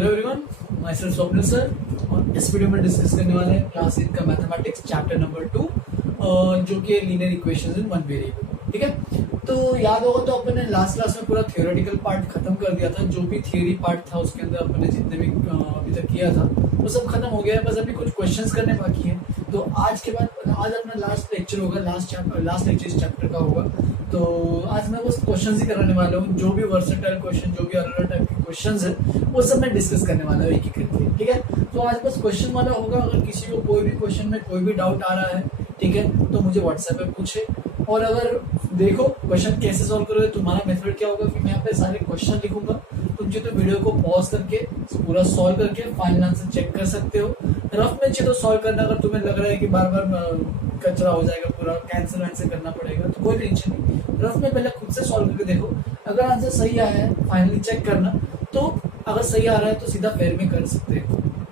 Hello everyone, my self Swapnil sir. और इस video में डिस्कस करने वाले हैं क्लास 8 का मैथमेटिक्स चैप्टर नंबर 2 जो कि linear equations in one variable. ठीक है, तो याद होगा तो अपन ने लास्ट क्लास में पूरा थियोरेटिकल पार्ट खत्म कर दिया था। जो भी थियरी पार्ट था उसके अंदर अपन ने जितने भी अभी तक किया था वो सब खत्म हो गया है, बस अभी कुछ क्वेश्चंस करने बाकी हैं। तो आज के बाद आज अपना लास्ट लेक्चर होगा, लास्ट लेक्चर इस चैप्टर का होगा। तो आज मैं बस क्वेश्चंस ही कराने वाला हूँ। जो भी वर्सेटाइल क्वेश्चन, जो भी अलग अलग टाइप के क्वेश्चंस है वो सब मैं डिस्कस करने वाला हूँ एक एक करके। ठीक है, तो आज बस क्वेश्चन वाला होगा। अगर किसी को कोई भी क्वेश्चन में कोई भी डाउट आ रहा है, ठीक है, तो मुझे व्हाट्सएप पे पूछे। और अगर देखो क्वेश्चन कैसे सॉल्व करोगे, तुम्हारा मेथड क्या होगा कि मैं यहाँ पे सारे क्वेश्चन लिखूंगा, तुम चाहिए तो वीडियो को पॉज करके पूरा सॉल्व करके फाइनल आंसर चेक कर सकते हो। रफ में चाहिए तो सॉल्व करना, अगर तुम्हें लग रहा है कि बार बार कचरा हो जाएगा, पूरा कैंसिल वैंसिल करना पड़ेगा, तो कोई टेंशन नहीं। रफ में पहले खुद से सॉल्व करके देखो, अगर आंसर सही आया है फाइनली चेक करना, तो अगर सही आ रहा है तो सीधा फेयर में कर सकते हैं।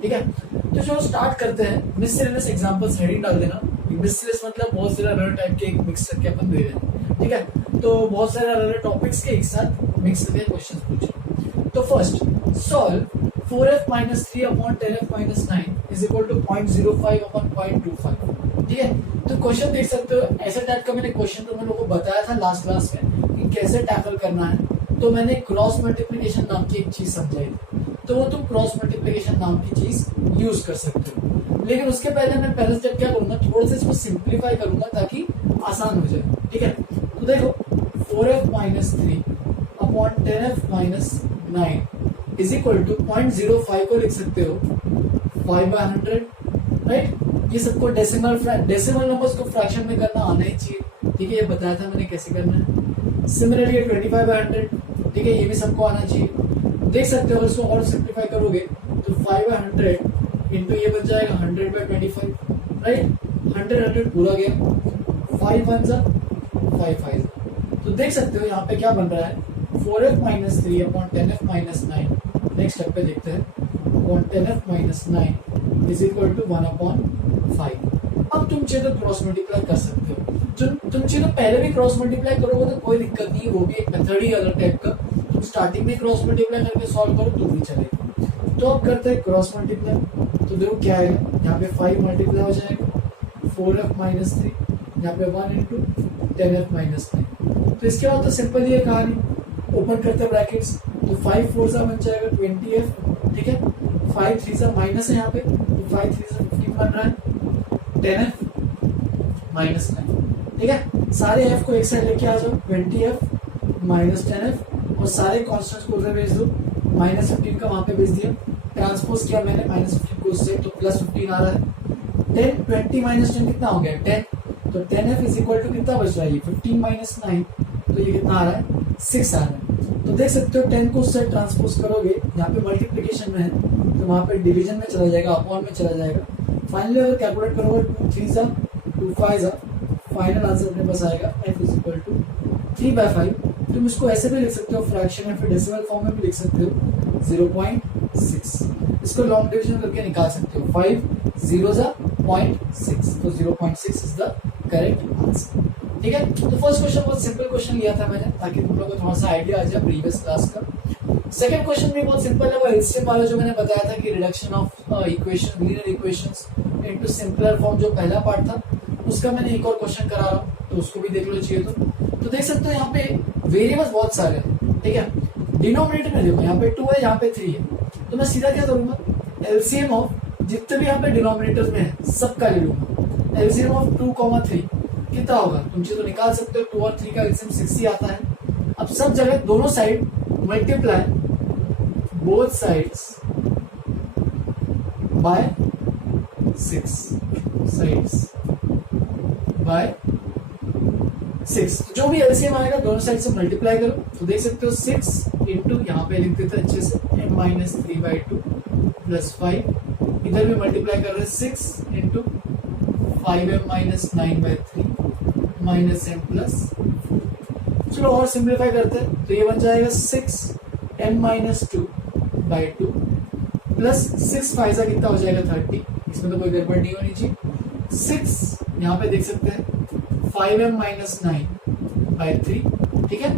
ठीक है, तो चलो स्टार्ट करते हैं। मिसलेनियस एग्जांपल्स हेडिंग डाल देना। मिसलेनियस मतलब बहुत सारे अलग टाइप के एक मिक्स करके अपन दे रहे हैं। ठीक है, तो बहुत सारे अलग अलग टॉपिक्स के एक साथ मिक्स करके क्वेश्चन पूछे। तो first, solve 4f minus 3 upon 10f minus 9 is equal to 0.05 upon 0.25। ठीक है, तो क्वेश्चन देख सकते हो। ऐसे टाइप का मैंने क्वेश्चन तो मैं लोगों को बताया था लास्ट क्लास में कि कैसे टैकल करना है। तो मैंने क्रॉस मल्टीप्लिकेशन नाम की एक चीज समझाई थी, तो वो तुम क्रॉस मल्टीप्लिकेशन नाम की चीज यूज कर सकते हो। लेकिन उसके पहले मैं पहले स्टेप क्या करूंगा, थोड़ा सा इसको सिंप्लीफाई करूंगा ताकि आसान हो जाए। ठीक है, तो देखो 4f minus 3 upon 10f minus 9 is equal to 0.05 को लिख सकते हो 5/100, राइट। ये सबको डेसिमल नंबर्स को फ्रैक्शन में करना आना ही चाहिए। ठीक है, ये बताया था मैंने कैसे करना है। सिमिलरली 25/100, ठीक है, ये भी सबको आना चाहिए। देख सकते हो, इसको और सिंप्लीफाई करोगे तो 5/100 इंटू ये बन जाएगा 100/25, राइट। 100 पूरा गया, 5 1 जा 5 5। तो देख सकते हो यहाँ पे क्या बन रहा है, 4f minus 3 upon 10f minus 9। Next step पे देखते हैं, upon 10f minus 9 is equal to 1/5। अब तुम चाहे तो क्रॉस मल्टीप्लाई कर सकते हो। तुम चाहे तो पहले भी क्रॉस मल्टीप्लाई करोगे तो कोई दिक्कत नहीं है, वो भी एक मेथड ही अलग टाइप का। तुम स्टार्टिंग में क्रॉस मल्टीप्लाई करके सॉल्व करो तो भी चलेगा। तो अब करते हैं क्रॉस मल्टीप्लाई। तो देखो क्या आएगा, यहाँ पे 5 मल्टीप्लाई हो जाएगा 4f minus 3, यहाँ पे 1 इंटू 10f minus 9। तो इसके बाद तो सिंपल ही है कहानी। ओपन करते हैं ब्रैकेट्स, तो 5 4 सा बन जाएगा 20f। ठीक है, 5 3 सा माइनस है यहाँ पे, तो 5 3 सा 15 बन रहा है 10f minus 9। ठीक है, सारे f को एक साइड लेके आ जाओ, 20f minus 10f, और सारे कॉन्स्टेंट्स को उधर भेज दो। -15 का वहां पे भेज दिया, ट्रांसपोज किया मैंने -15 को उससे, तो +15 आ रहा है। 10 20 minus 10 कितना हो गया 10, तो 10f इज इक्वल टू कितना बच रहा है, 15 minus 9, तो ये कितना आ रहा है 6 आ रहा है। तो देख सकते हो 10 को उससे ट्रांसपोज करोगे, यहाँ पे मल्टीप्लिकेशन में है तो वहां पे डिवीजन में चला जाएगा, अपॉन में चला जाएगा। फाइनली अगर कैलकुलेट करोगे 2 3 सा 2 5 सा, फाइनल आंसर अपने पास आएगा f इज इक्वल टू 3/5। तुम इसको ऐसे भी लिख सकते हो, फ्रैक्शन या फिर डेसिमल फॉर्म में भी लिख सकते हो 0.6। इसको लॉन्ग डिवीजन करके निकाल सकते हो, 5 0 सा 0.6, तो 0.6 इज द करेक्ट आंसर। ठीक है, तो फर्स्ट क्वेश्चन बहुत सिंपल क्वेश्चन लिया था मैंने ताकि तुम लोगों को थोड़ा सा आइडिया आ जाए प्रीवियस क्लास का। सेकंड क्वेश्चन भी बहुत सिंपल है, वो एलसीएम वाला जो मैंने बताया था कि reduction of equation, linear equations into simpler form, जो पहला पार्ट था उसका मैंने एक और क्वेश्चन करा रहा हूँ, तो उसको भी देख लो चाहिए तो देख सकते हो यहाँ पे वेरिएबल्स बहुत सारे हैं। ठीक है, डिनोमिनेटर में देखो यहाँ पे 2 है, यहाँ पे 3 है, तो मैं सीधा क्या करूंगा, एलसीएम ऑफ जितने भी यहाँ पे डिनोमिनेटर्स में है सबका ले लूंगा। एलसीएम ऑफ 2, 3 कितना होगा, तुम तो निकाल सकते हो। 2 और 3 का एलसीएम 6 ही आता है। अब सब जगह दोनों side multiply both sides by 6, sides by 6, जो भी एलसीएम आएगा दोनों साइड से मल्टीप्लाई करो। तो देख सकते हो 6 इंटू यहाँ पे लिख देते अच्छे से m-3/2 प्लस 5, इधर भी मल्टीप्लाई कर रहे हैं 6 into 5m-9/3 minus m plus. चलो और सिंप्लीफाई करते हैं, तो ये बन जाएगा 6m-2/2 प्लस 6 5 सा कितना हो जाएगा 30। इसमें तो कोई गड़बड़ नहीं होनी चाहिए। 6 यहाँ पे देख सकते हैं 5m-9/3, ठीक है,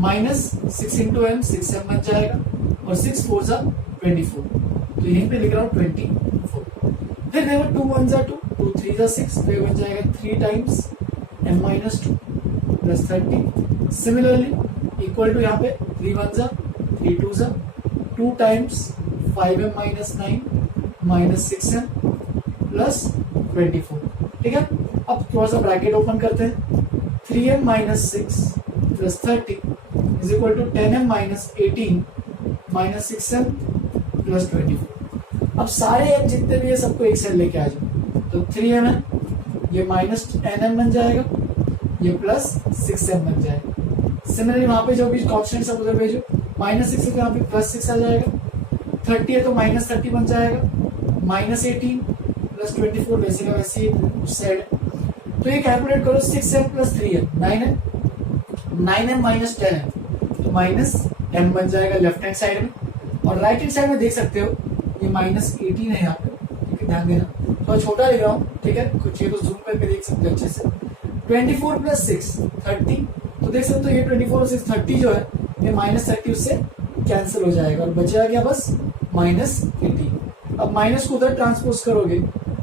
माइनस 6 इंटू m 6m बन जाएगा, और 6 4 सा 24, तो यहीं पे लिख रहा हूँ 24। फिर देखो 2 1 जा 2, 2 3 जा 6, तो ये बन जाएगा 3 times m-2 plus 30। Similarly equal to यहाँ पे 3 1 जा 3 2 जा 2 times 5m-9 minus 6m plus 24। ठीक है, अब थोड़ा सा ब्रैकेट ओपन करते हैं। 3m minus 6 plus 30 is equal to 10m minus 18 minus 6m plus 24। अब सारे m जितने भी है सबको एक साइड लेके आ जाओ, तो 3m है, ये माइनस 10m बन जाएगा, ये प्लस 6m बन जाएगा। सिमिलरली वहां पे जो भी कॉन्स्टेंट सब उधर भेजो, माइनस 6 है तो यहाँ पे प्लस 6 आ जाएगा, 30 है तो माइनस 30 बन जाएगा, माइनस 18 प्लस 24 वैसे का वैसे ही उस साइड है। तो ये कैलकुलेट करो, 6m plus 3m 9m, 9m minus 10m तो माइनस m बन जाएगा लेफ्ट हैंड साइड में, और राइट हैंड साइड में देख सकते हो ये माइनस 18 है यहाँ पे। ठीक है, ध्यान देना, तो छोटा लिख रहा हूँ। ठीक है, कुछ ये तो जूम करके देख सकते हो अच्छे से। 24 प्लस 6 30, तो देख सकते हो ये 24 और 6 30 जो है ये माइनस 30 उससे कैंसिल हो जाएगा और बचेगा क्या बस माइनस 18। अब माइनस को उधर ट्रांसपोज करोगे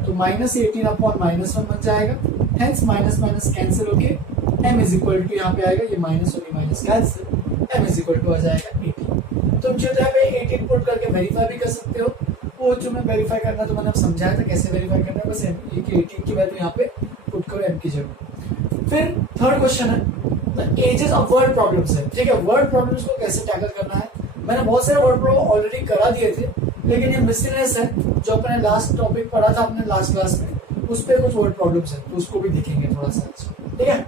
तो माइनस 18 अपॉन माइनस 1 बन जाएगा, हेंस माइनस माइनस कैंसिल होके m इज इक्वल टू यहाँ पे आएगा, ये माइनस और ये minus cancel, m is equal to आ जाएगा 18। तुम जो यहाँ पे 18 पुट करके वेरीफाई भी कर सकते हो, वो जो मैं वेरीफाई करना तो मैंने समझाया था कैसे वेरीफाई करना है, बस 18 की वैल्यू यहाँ पे पुट करो m की जगह। फिर थर्ड क्वेश्चन है the ages of word problems है। ठीक है, वर्ड प्रॉब्लम्स को कैसे टैकल करना है, मैंने बहुत सारे वर्ड प्रॉब्लम ऑलरेडी करा दिए थे, लेकिन ये मिसलेनियस है जो अपने लास्ट टॉपिक पढ़ा था अपने लास्ट क्लास में, उस पर कुछ वर्ड प्रॉब्लम्स है तो उसको भी देखेंगे थोड़ा सा। ठीक है,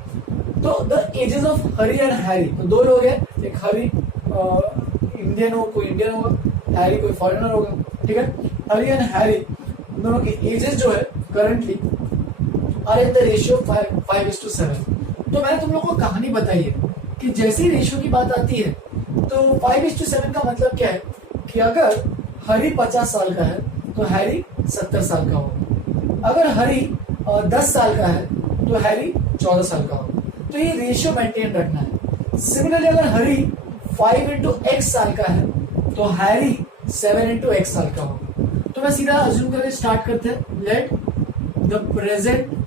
तो the ages of Hari and Harry, तो दो लोग हैं, एक हरी इंडियन हो, कोई इंडियन होगा, हैरी कोई फॉरेनर होगा। ठीक है, हरी एंड हैरी दोनों की एजेस जो है currently are in the ratio 5:7। तो मैंने तुम लोग को कहानी बताई है कि जैसे ही रेशियो की बात आती है तो 5:7 का मतलब क्या है कि अगर हरी 50 साल का है तो हैरी 70 साल का होगा, अगर हरी 10 साल का है तो हैरी 14 साल का होगा। तो ये रेशियो मेंटेन रखना है। सिमिलरली अगर हरी 5x साल का है तो हैरी 7x साल का होगा। तो मैं सीधा अज्यूम करके स्टार्ट करते हैं, let the present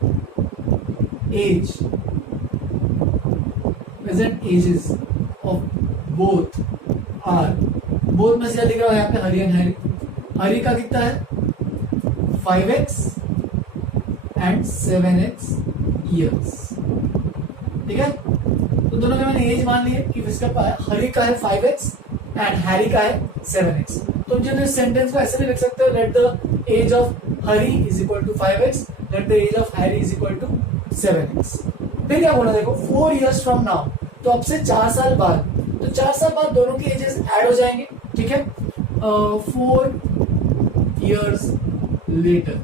ages of both are, both में से लिख रहा हूं यहाँ पे हरी एंड हैरी। हरी का कितना है 5x एंड 7x ईयर्स। ठीक है, तो दोनों के मैंने एज मान ली है कि इसका हरी का है 5x एंड हैरी का है 7x। तो जो इस सेंटेंस को ऐसे भी लिख सकते हो, let the age of Hari is equal to 5x, let the age of Harry is equal to 7x। फिर क्या बोला देखो 4 years फ्रॉम नाउ, तो अब से 4 साल बाद, तो 4 साल बाद दोनों की एजेस ऐड हो जाएंगे। ठीक है, 4 years लेटर,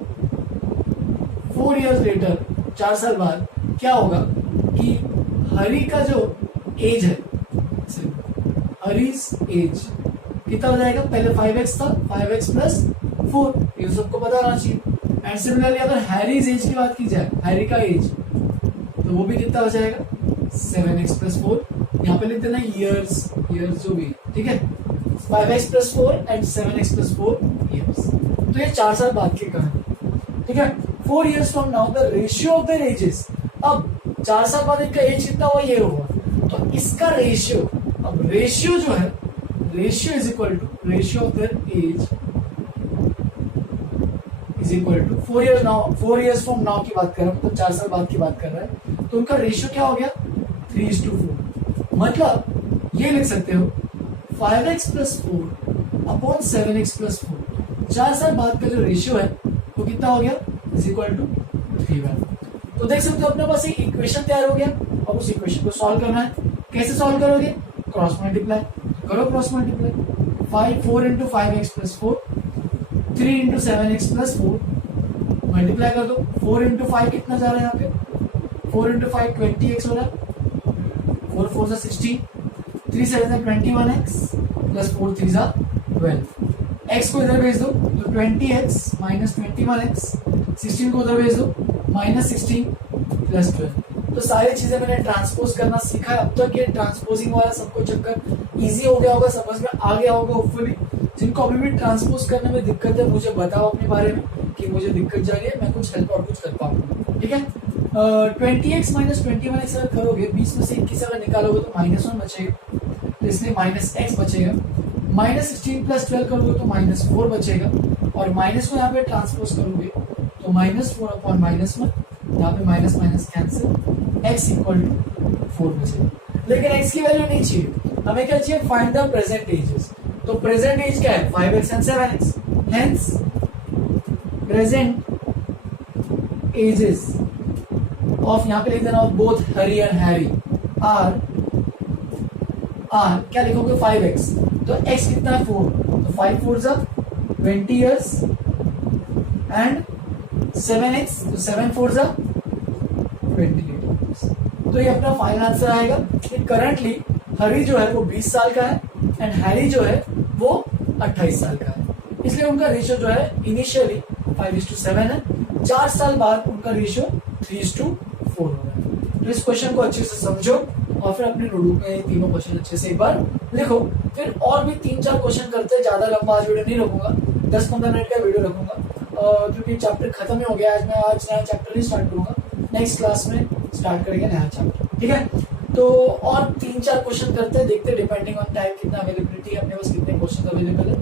4 years लेटर 4 साल बाद क्या होगा कि हरी का जो एज है, हरीज एज कितना हो जाएगा, पहले 5x था, 5x प्लस 4, ये सबको पता होना चाहिए। एंड सिमिलरली अगर हैरीज एज की बात की जाए, हैरी का एज, तो वो भी कितना हो जाएगा 7x प्लस 4, यहाँ पे लिख देना ईयर्स, ईयर्स जो भी। ठीक है, 5x plus 4 and 7x plus 4 years. तो ये 4 साल बाद की कहानी। ठीक है, 4 years from now the ratio of there edges, अब 4 साल बाद इनका एज कितना हुआ ये होगा, तो इसका रेशियो, अब रेशियो जो है, ratio is equal to ratio of their age is equal to 4 years now, 4 years from now की बात कर रहा हूं, तो 4 साल बाद की बात कर रहा है, तो उनका रेशियो क्या हो गया 3:4। मतलब ये लिख सकते हो 5x plus 4 upon 7x plus 4, 4 साल बाद का जो रेशियो है वो कितना हो गया इज इक्वल टू 3:1। तो देख सकते हो अपने पास एक इक्वेशन तैयार हो गया, अब उस इक्वेशन को सॉल्व करना है। कैसे सॉल्व करोगे, क्रॉस मल्टीप्लाई करो, cross multiply 4 into 5x plus 4, 3 into 7x plus 4, multiply कर दो। 4 इंटू 5 कितना जा रहा है यहाँ पे, 4 इंटू 5 20x हो रहा है, 4 4 जा 16, 3 7 जा 21x प्लस 4 3 जा 12। x को इधर भेज दो तो 20x माइनस 21x, 16 को उधर भेज दो माइनस 16 प्लस 12। तो सारी चीजें मैंने ट्रांसपोज करना सीखा है अब तक। ये ट्रांसपोजिंग वाला सबको चक्कर इजी हो गया होगा, समझ में आ गया होगा होपफुली। जिनको अभी भी ट्रांसपोज करने में दिक्कत है मुझे बताओ अपने बारे में कि मुझे दिक्कत जा रही है, मैं कुछ हेल्प और कुछ कर पाऊंगा। ठीक है, 20x माइनस 21x अगर करोगे 20 में से 21 अगर निकालोगे तो -1 बचेगा, तो इसलिए -x बचेगा। -16 प्लस 12 करोगे तो -4 बचेगा, और माइनस को यहाँ पे ट्रांसपोज करोगे तो -4 अपॉन -1, यहाँ पे minus minus cancel, x equal to 4 बचेगा। लेकिन x की वैल्यू नहीं चाहिए, हमें क्या चाहिए, फाइंड द प्रेजेंट एजेस। तो प्रेजेंट एज क्या है, 5x and 7x, hence present ages of, यहाँ पे लिख देना both Hari and Harry are क्या लिखोगे 5x, तो x कितना है 4, तो 5 4 जा 20 years एंड 7x, तो 7 4 जा 28 years। तो ये अपना फाइनल आंसर आएगा कि करंटली हरी जो है वो 20 साल का है एंड हैरी जो है वो 28 साल का है, इसलिए उनका रेशियो जो है इनिशियली 5:7 है, 4 साल बाद उनका रेशियो 3:4 हो रहा है। तो इस क्वेश्चन को अच्छे से समझो और फिर अपने नोटबुक में तीनों क्वेश्चन अच्छे से एक बार लिखो। फिर और भी 3-4 क्वेश्चन करते हैं, ज्यादा लंबा आज वीडियो नहीं रखूंगा, 10-15 मिनट का वीडियो रखूंगा, क्योंकि चैप्टर खत्म ही हो गया। आज नया चैप्टर नहीं स्टार्ट करूंगा, नेक्स्ट क्लास में स्टार्ट करेंगे नया चैप्टर। ठीक है, तो और 3-4 क्वेश्चन करते हैं, देखते हैं डिपेंडिंग ऑन टाइम कितना अवेलेबिलिटी है अपने पास, कितने क्वेश्चन अवेलेबल है।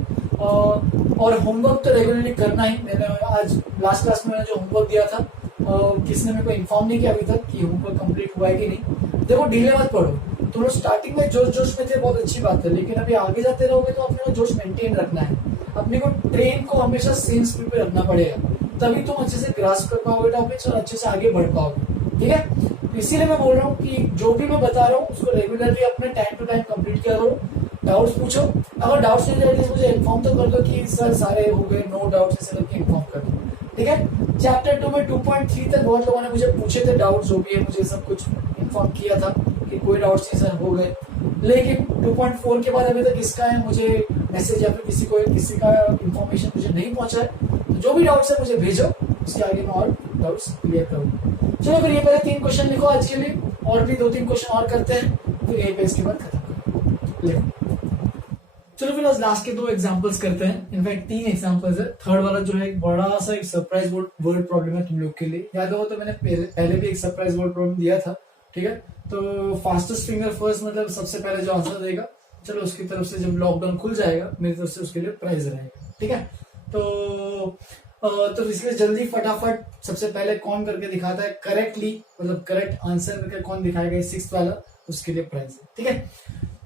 और होमवर्क तो रेगुलरली करना ही, मैंने आज लास्ट क्लास में मैंने जो होमवर्क दिया था किसने मेरे को इन्फॉर्म नहीं किया अभी तक कि होमवर्क कंप्लीट हुआ है कि नहीं। देखो ढीले मत पढ़ो, तुम लोग स्टार्टिंग में जोश में थे, बहुत अच्छी बात है, लेकिन अभी आगे जाते रहोगे तो अपने को जोश मेंटेन रखना है, अपने को ट्रेन को हमेशा सेम स्पीड पे रखना पड़ेगा, तभी तुम अच्छे से ग्रास्प कर पाओगे टॉपिक्स और अच्छे से आगे बढ़ पाओगे। ठीक है, इसीलिए मैं बोल रहा हूँ कि जो भी मैं बता रहा हूँ उसको रेगुलरली अपने टाइम टू टाइम कंप्लीट किया करो। डाउट्स पूछो, अगर डाउट्स नहीं रहेंगे मुझे इन्फॉर्म तो कर दो कि सर सारे हो गए, नो डाउट्स ऐसे करके इन्फॉर्म कर दो। ठीक है, चैप्टर 2 में 2.3 तक बहुत लोगों ने मुझे पूछे थे डाउट्स, जो भी है मुझे सब कुछ इन्फॉर्म किया था कि कोई डाउट्स नहीं सर हो गए, लेकिन 2.4 के बाद अभी तक किसका है मुझे मैसेज या फिर किसी का इन्फॉर्मेशन मुझे नहीं पहुंचा है। तो जो भी डाउट्स है मुझे भेजो, उसके आगे मैं और डाउट्स क्लियर करूंगा। चलो फिर ये पहले 3 क्वेश्चन लिखो आज के लिए, और भी 2-3 क्वेश्चन और करते हैं, फिर यहीं पे इसके बाद खत्म लिखो। चलो फिर आज लास्ट के 2 एग्जांपल्स करते हैं, इनफैक्ट 3 एग्जांपल्स है। थर्ड वाला जो है एक बड़ा सा एक सरप्राइज वर्ड प्रॉब्लम है तुम लोग के लिए। याद हो तो मैंने पहले भी एक सरप्राइज वर्ड प्रॉब्लम दिया था। ठीक है, तो फास्टेस्ट फिंगर फर्स्ट, मतलब सबसे पहले जो आंसर देगा, चलो उसकी तरफ से जब लॉकडाउन खुल जाएगा मेरी तरफ से उसके लिए प्राइज रहेगा। ठीक है, तो इसलिए जल्दी फटाफट सबसे पहले कौन करके दिखाता है करेक्टली, मतलब करेक्ट आंसर करके कौन दिखाएगा 6th वाला, उसके लिए प्राइज है। ठीक है,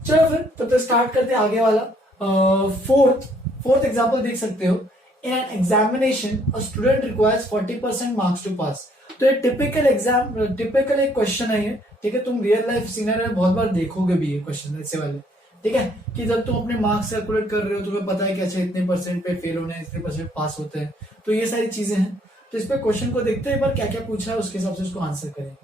चलो फिर तब स्टार्ट करते हैं आगे वाला। फोर्थ एग्जाम्पल देख सकते हो, in an examination a student requires 40% marks to pass. तो ये टिपिकल एक क्वेश्चन है ये। ठीक है, तुम रियल लाइफ सिनेरियो में बहुत बार देखोगे भी ये क्वेश्चन ऐसे वाले। ठीक है, कि जब तुम अपने मार्क्स कैलकुलेट कर रहे हो तुम्हें पता है कि अच्छा इतने परसेंट पे फेल होने, इतने परसेंट पास होते हैं, तो ये सारी चीजें हैं। तो इस पे क्वेश्चन को देखते हैं एक बार क्या क्या पूछा है, उसके हिसाब से उसको आंसर करेंगे।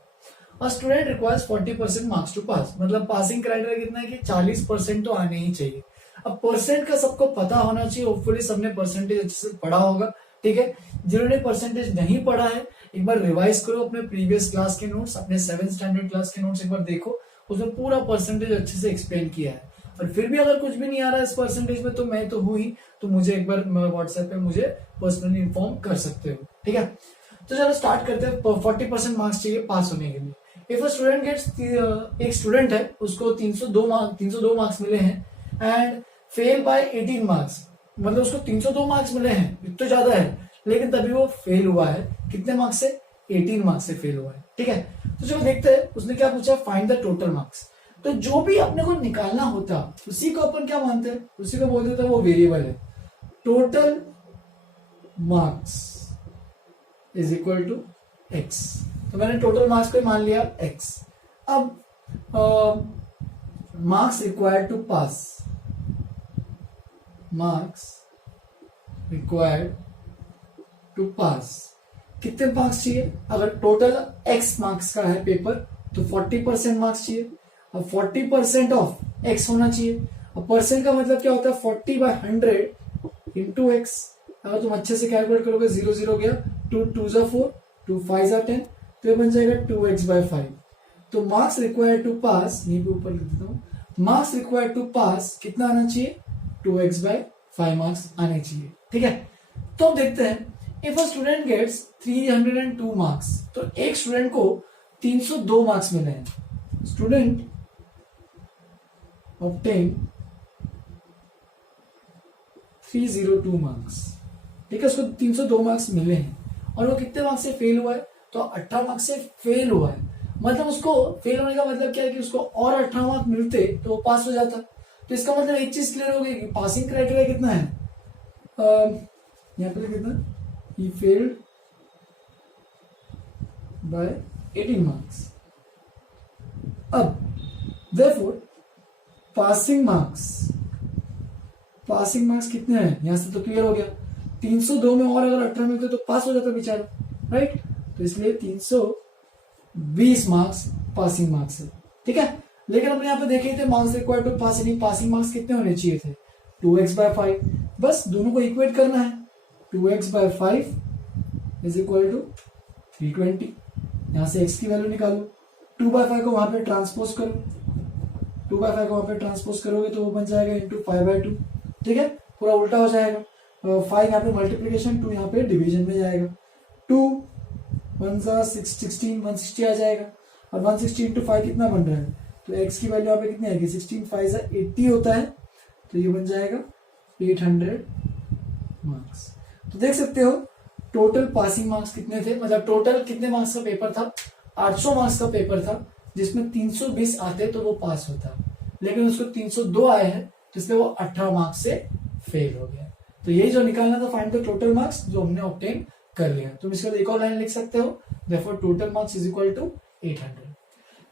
A student requires 40% marks to pass, मतलब पासिंग क्राइटेरिया कितना है कि 40% तो आने ही चाहिए। अब परसेंट का सबको पता होना चाहिए, होपफुली सबने परसेंटेज अच्छे से पढ़ा होगा। ठीक है, जिन्होंने परसेंटेज नहीं पढ़ा है एक बार रिवाइज करो अपने प्रीवियस क्लास के नोट्स, अपने 7th स्टैंडर्ड क्लास के नोट्स एक बार देखो, उसमें पूरा परसेंटेज अच्छे से एक्सप्लेन किया है। और फिर भी अगर कुछ भी नहीं आ रहा है इस परसेंटेज में, तो मैं तो हूँ ही, तो मुझे एक बार व्हाट्सएप पे मुझे पर्सनली इन्फॉर्म कर सकते हो। ठीक है, तो चलो स्टार्ट करते हैं। 40% मार्क्स चाहिए पास होने के लिए। इफ अ स्टूडेंट गेट्स, एक स्टूडेंट है उसको 302 मार्क्स मिले हैं एंड फेल बाय 18 मार्क्स, मतलब उसको 302 मार्क्स मिले हैं, इतना ज्यादा है, लेकिन तभी वो फेल हुआ है। कितने मार्क्स से? 18 मार्क्स से फेल हुआ है। ठीक है, तो चलो देखते हैं उसने क्या पूछा, फाइंड द टोटल मार्क्स। तो जो भी अपने को निकालना होता उसी को अपन क्या मानते हैं, उसी को बोल देते हैं वो वेरिएबल है। Total marks is equal to X, तो मैंने टोटल मार्क्स को मान लिया एक्स। अब marks required to pass, marks required to pass, कितने मार्क्स चाहिए? अगर टोटल एक्स मार्क्स का है पेपर तो 40% मार्क्स चाहिए। अब 40% ऑफ एक्स होना चाहिए। अब परसेंट का मतलब क्या होता है, 40/100 इंटू एक्स। अगर तुम अच्छे से कैलकुलेट करोगे 0 0 गया, 2 2 जा 4, 2 5 जा 10, तो ये बन जाएगा 2x/5। तो मार्क्स रिक्वायर्ड टू पास, यहीं पे ऊपर लिख देता हूँ, मार्क्स रिक्वायर्ड टू पास कितना आना चाहिए, 2x/5 5 मार्क्स आने चाहिए। ठीक है, तो अब देखते हैं if a student gets 302 marks, तो एक स्टूडेंट को 302 मार्क्स मिले हैं। स्टूडेंट ऑब्टेन 302 मार्क्स, ठीक है, उसको 302 मार्क्स मिले हैं और वो कितने मार्क्स से फेल हुआ है, तो 18 मार्क्स से फेल हुआ है। मतलब उसको फेल होने का मतलब क्या है कि उसको और 18 मार्क्स मिलते तो वो पास हो जाता। तो इसका मतलब एक चीज क्लियर हो गई कि पासिंग क्राइटेरिया कितना है, यहाँ पे कितना, ही फेल्ड बाय 18 मार्क्स। अब देयरफॉर पासिंग मार्क्स कितने हैं, यहां से तो क्लियर हो गया, 302 में और अगर 18 मिलते तो पास हो जाता बेचारा, राइट। तो इसलिए 320 मार्क्स पासिंग मार्क्स है। ठीक है, लेकिन अपने यहाँ पे देखे थे marks required to pass, passing marks कितने होने चाहिए थे, 2x/5। बस दोनों को इक्वेट करना है, 2x/5 इज इक्वल टू 320। यहां से x की वैल्यू निकालो, 2/5 को वहां पे ट्रांसपोज करो, 2/5 को वहां पे ट्रांसपोज करोगे तो वो बन जाएगा इंटू 5/2। ठीक है, पूरा उल्टा हो जाएगा, 5 यहाँ पे मल्टीप्लीकेशन, 2 यहाँ पे डिवीजन में जाएगा, 2 1 16 160 आ जाएगा, और 160 इंटू 5 कितना बन रहा है, तो x की वैल्यू यहाँ पे कितनी आएगी, 16 5 80 होता है, तो ये बन जाएगा 800 मार्क्स। तो देख सकते हो टोटल पासिंग मार्क्स कितने थे, मतलब टोटल कितने मार्क्स का पेपर था, 800 मार्क्स का पेपर था, जिसमें 320 आते तो वो पास होता, लेकिन उसको 302 आए हैं, जिसमें वो 18 मार्क्स से फेल हो गया। तो यही जो निकालना था, फाइंड द टोटल मार्क्स, जो हमने ऑब्टेन कर लिया। तुम इसके बाद एक और लाइन लिख सकते हो, therefore total marks is equal to 800।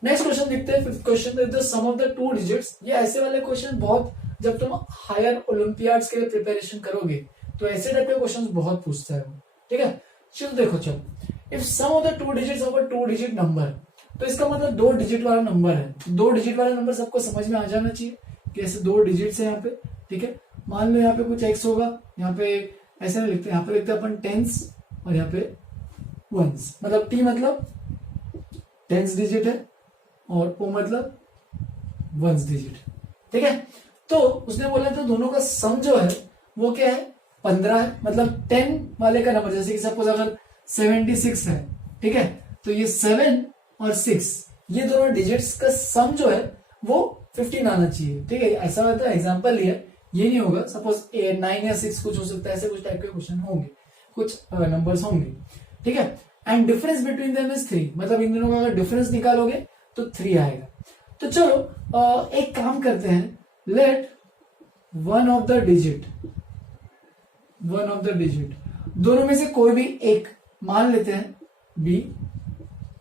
Next question देखते हैं, fifth question, the sum of the two digits. ये ऐसे वाले क्वेश्चन बहुत, जब तुम हायर ओलंपियाड्स के लिए प्रिपरेशन करोगे तो ऐसे टाइप के क्वेश्चन बहुत पूछता है वो। ठीक है, चलो देखो, चलो, if sum of the two digits of a 2 digit number, तो इसका मतलब 2 डिजिट वाला नंबर है। 2 डिजिट वाला नंबर सबको समझ में आ जाना चाहिए कि ऐसे 2 डिजिट्स है यहाँ पे। ठीक है, मान लो यहाँ पे कुछ x होगा, यहाँ पे ऐसे नहीं लिखते, यहाँ पे लिखते हैं अपन टेंस और यहाँ पे वंस, मतलब t मतलब टेंस डिजिट है और o मतलब वंस डिजिट। ठीक है, तो उसने बोला था दोनों का सम जो है वो क्या है, 15 है, मतलब 10 वाले का नंबर, जैसे कि सपोज अगर 76 है, ठीक है, तो ये 7 और 6 ये दोनों डिजिट्स का सम जो है वो 15 आना चाहिए। ठीक है, ऐसा होता है, एग्जांपल लिया, ये नहीं होगा, सपोज 9 या 6 कुछ हो सकता है, ऐसे कुछ टाइप के क्वेश्चन होंगे, कुछ नंबर्स होंगे। ठीक है, and difference between them is 3, मतलब इन दोनों का अगर डिफरेंस निकालोगे तो 3 आएगा। तो चलो एक काम करते हैं, let one of the digit दोनों में से कोई भी एक मान लेते हैं बी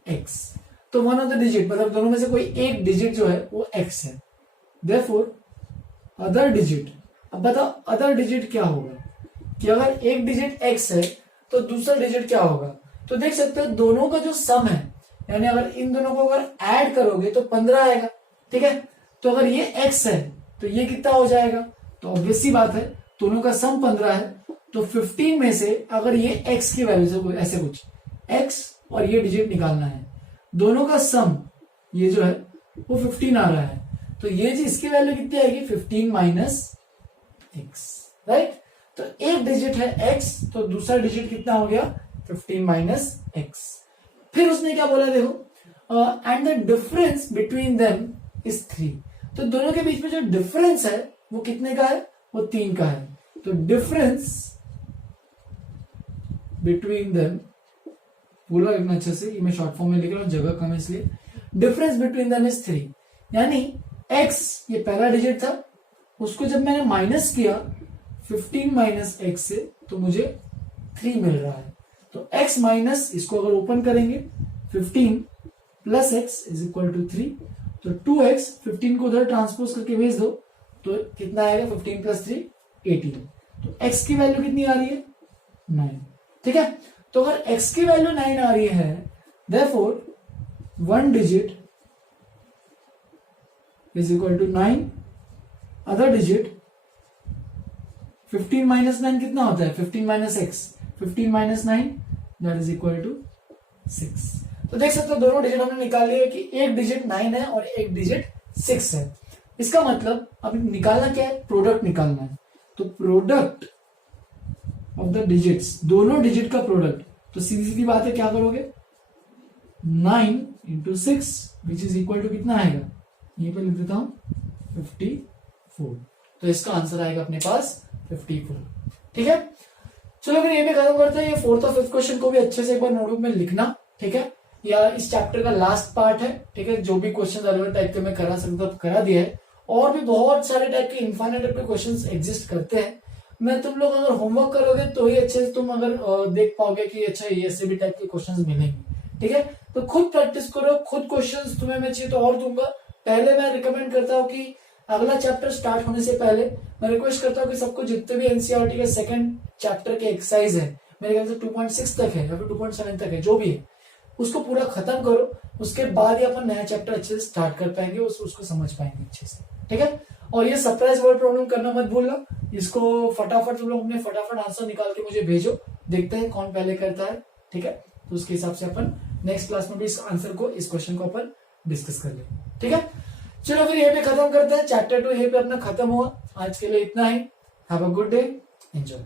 एक्स। तो वन ऑफ द डिजिट मतलब दोनों में से कोई एक डिजिट जो है वो एक्स है, देयरफॉर अदर डिजिट। अब बताओ अदर डिजिट क्या होगा, कि अगर एक डिजिट एक्स है तो दूसरा डिजिट क्या होगा। तो देख सकते हो दोनों का जो सम है, यानी अगर इन दोनों को अगर ऐड करोगे तो 15 आएगा। ठीक है, तो अगर ये x है तो ये कितना हो जाएगा, तो ऑब्वियस सी बात है दोनों का सम 15 है, तो 15 में से अगर ये x की वैल्यू से ऐसे कुछ x और ये डिजिट निकालना है, दोनों का सम ये जो है वो 15 आ रहा है, तो ये जी इसकी वैल्यू कितनी आएगी, 15 माइनस एक्स, राइट। तो एक डिजिट है x, तो दूसरा डिजिट कितना हो गया, 15 माइनस एक्स। फिर उसने क्या बोला देखो, and the difference between them is 3। तो दोनों के बीच में जो डिफरेंस है वो कितने का है, वो 3 का है। तो डिफरेंस बिटवीन देम, पूरा लिखना अच्छे से, ये मैं शॉर्ट फॉर्म में लिख रहा हूं, जगह कम है इसलिए। डिफरेंस बिटवीन देम इज 3, यानी x ये पहला डिजिट था, उसको जब मैंने माइनस किया 15 माइनस एक्स से, तो मुझे 3 मिल रहा है। तो x माइनस, इसको अगर ओपन करेंगे 15 plus X is equal to 3, तो 2x, 15 को उधर ट्रांसपोज करके भेज दो तो कितना आएगा, 15 प्लस 3 18। तो x की वैल्यू कितनी आ रही है, 9। ठीक है, तो अगर x की वैल्यू 9 आ रही है, therefore one digit is equal to 9, other digit 15 minus 9 कितना होता है, 15 minus X, 15 minus 9 that is equal to 6। तो देख सकते हो दोनों डिजिट हमने निकाल लिए कि एक डिजिट 9 है और एक डिजिट 6 है। इसका मतलब अब निकालना क्या है, प्रोडक्ट निकालना है। तो प्रोडक्ट ऑफ द डिजिट्स, दोनों डिजिट का प्रोडक्ट, तो सीधी सीधी बात है क्या करोगे 9 into 6 which is equal to कितना आएगा, यहीं पे लिख देता हूं 54। तो इसका आंसर आएगा अपने पास 54। ठीक है, चलो फिर ये भी खत्म करते हैं। ये फोर्थ और फिफ्थ क्वेश्चन को भी अच्छे से एक बार नोटबुक में लिखना, ठीक है, या इस चैप्टर का लास्ट पार्ट है। ठीक है, जो भी क्वेश्चन अलग अलग टाइप के मैं करा सकता हूँ करा दिया है, और भी बहुत सारे टाइप के इनफाइनाइट टाइप के क्वेश्चन एग्जिस्ट करते हैं। मैं तुम लोग अगर होमवर्क करोगे तो ही अच्छे से तुम अगर देख पाओगे कि अच्छा ये ऐसे भी टाइप के क्वेश्चन मिलेंगे। ठीक है, तो खुद प्रैक्टिस करो, खुद क्वेश्चन तुम्हें मैं चाहिए तो और दूंगा। पहले मैं रिकमेंड करता हूँ कि अगला चैप्टर स्टार्ट होने से पहले मैं रिक्वेस्ट करता हूँ कि सबको जितने भी एनसीईआरटी के सेकंड चैप्टर के एक्सरसाइज है, मेरे ख्याल से 2.6 तक है या फिर 2.7 तक है, जो भी है उसको पूरा खत्म करो। उसके बाद ही अपन नया चैप्टर अच्छे से स्टार्ट कर पाएंगे, उसको समझ पाएंगे अच्छे से। ठीक है, और ये सरप्राइज वर्ड प्रॉब्लम करना मत भूलना। इसको फटाफट तुम लोग अपने फटाफट आंसर निकाल के मुझे भेजो, देखते हैं कौन पहले करता है। ठीक है, तो उसके हिसाब से अपन नेक्स्ट क्लास में भी इस आंसर को, इस क्वेश्चन को अपन डिस्कस कर लेंगे। ठीक है, चलो फिर ये भी खत्म करते हैं। चैप्टर 2 ये पे अपना खत्म हुआ। आज के लिए इतना ही। Have a good day, enjoy.